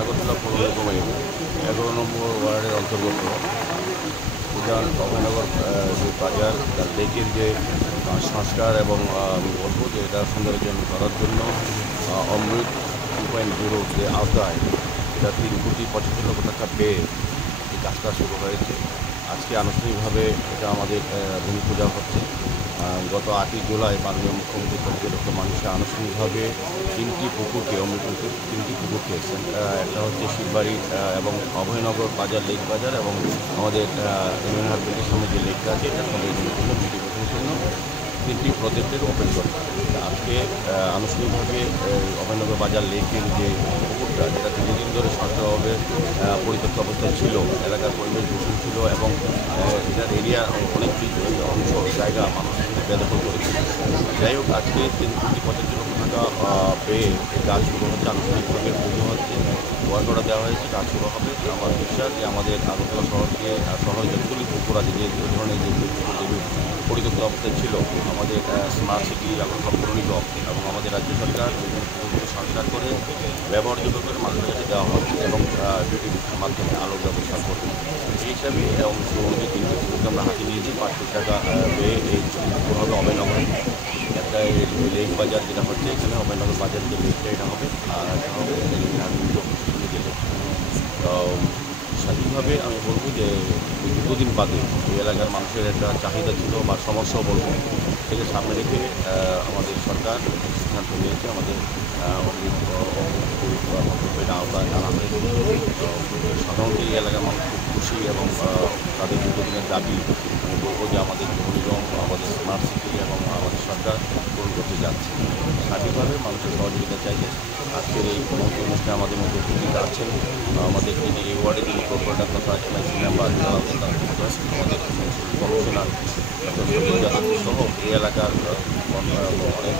আগরতলা পৌর নিগমের 11 নম্বর ওয়ার্ডের অন্তর্গত উজান অভয়নগর যে বাজার তার লেকের যে সংস্কার এবং আমি বলবো যে এটা সৌন্দর্যায়ন করার জন্য অমৃত 2.0 যে আওতায় এটা 3,75,00,000 টাকা পেয়ে এই কাজটা শুরু হয়েছে। আজকে আনুষ্ঠানিকভাবে এটা আমাদের ভূমি পূজা হচ্ছে। গত 8ই জুলাই মাননীয় মুখ্যমন্ত্রী পর্যটক মানুষে আনুষ্ঠানিকভাবে তিনটি পুকুরকে অমৃতপুর তিনটি পুকুরকে একটা হচ্ছে শিববাড়ি এবং অভয়নগর বাজার লেক বাজার এবং আমাদের ইউনিয়ন হাসপাতালের সামনে যে লেকটা আছে এটা সৌন্দর্যের জন্য ভিডিও প্রথমের জন্য তিনটি প্রজেক্টের ওপেন করে আজকে আনুষ্ঠানিকভাবে অভয়নগর বাজার লেকের যে পুকুরটা যেটা দীর্ঘদিন ধরে সরকারভাবে পরিত্যক্ত অবস্থায় ছিল, এলাকার পরিবেশ দূষণ ছিল এবং এটার এরিয়া অনেক অংশ জায়গা মানুষ বেদখল করেছিল। যাই হোক আজকে 3,75,00,000 টাকা পেয়ে এই কাজ শুরু হচ্ছে, আনুষ্ঠানিকভাবে পুজো হচ্ছে, ওয়ার্ক অর্ডার দেওয়া হয়েছে, কাজ শুরু হবে। আমার বিশ্বাস যে আমাদের আগরতলা শহরকে শহরে যতগুলি পুকুর আছে যে ধরনের যে পরিত্যক্ত অবস্থায় ছিল, আমাদের স্মার্ট সিটি আগরতলা পৌর নিগম এবং আমাদের রাজ্য সরকার পুকুরগুলো সংস্কার করে ব্যবহারযোগ্য করে মানুষের কাছে দেওয়া হচ্ছে এবং বিটিভির মাধ্যমে আলোর ব্যবস্থা করবে। এই হিসাবে অনুযায়ী 3টি পুকুরকে আমরা হাতে নিয়েছি। 5,000 টাকা পেয়ে এই পুকুর হবে অভয়নগর একটা লেক বাজার যেটা হচ্ছে এখানে অভয়নগর বাজার যে লেকটা এটা হবে, আর এটা হবে যে লেক। স্বাধীনভাবে আমি বলবো যে দীর্ঘদিন বাদে এই এলাকার মানুষের একটা চাহিদা ছিল বা সমস্যাও বলবো থেকে সামনে রেখে আমাদের সরকার সিদ্ধান্ত নিয়েছে আমাদের আওতায় আনা হয়েছে। সাধারণত এই এলাকার মানুষ খুব খুশি এবং তাদের দীর্ঘদিনের দাবি আমি বলবো যে আমাদের পৌর নিগম আমাদের স্মার্ট সিটি এবং আমাদের সরকার পূরণ করতে যাচ্ছে। স্বাভাবিকভাবে মানুষের সহযোগিতা চাইছে। আজকের এই অনুষ্ঠানে আমাদের মধ্যে উপস্থিত আছেন আমাদের যিনি এই ওয়ার্ডে যিনি কর্পোরেটর তথা এমআইসি মেম্বার আমাদের কমিশনার সহ এই এলাকার অনেক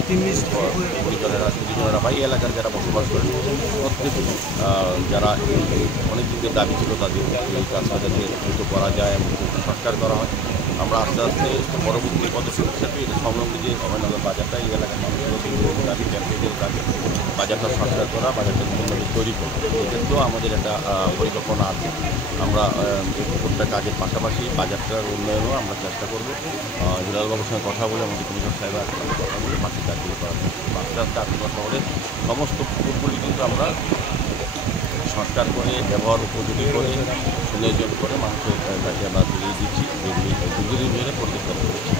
পরিজনেরা বা এই এলাকার যারা বসবাস করেন প্রত্যেকে যারা অনেক দিনের দাবি ছিল তাদের এই কাজটা যাতে দ্রুত করা যায় এবং সংস্কার করা হয়। আমরা আস্তে আস্তে পরবর্তী পদক্ষেপ হিসেবে এটা সংলগ্ন যে অভয়নগর বাজারটা এই এলাকার মানুষের দাবি ব্যবসায়ীদের দাবি বাজারটা সংস্কার করা, বাজারটা নতুনভাবে তৈরি করা, এক্ষেত্রেও আমাদের একটা পরিকল্পনা আছে। আমরা এই পুকুরটা কাজের পাশাপাশি বাজারটার উন্নয়নও আমরা চেষ্টা করবো। হিলালবাবুর সঙ্গে কথা বলে আমাদের কমিশন সাহেব কথা বলে পাশের কাজগুলো করার আস্তে আস্তে আগরতলা শহরের সমস্ত পুকুরগুলি কিন্তু আমরা সংস্কার করে ব্যবহার উপযোগী করে সৌন্দর্য করে মানুষের কাছে আমরা ফিরিয়ে দিচ্ছি, যেগুলি দীর্ঘদিন ধরে পরিত্যক্ত করেছি।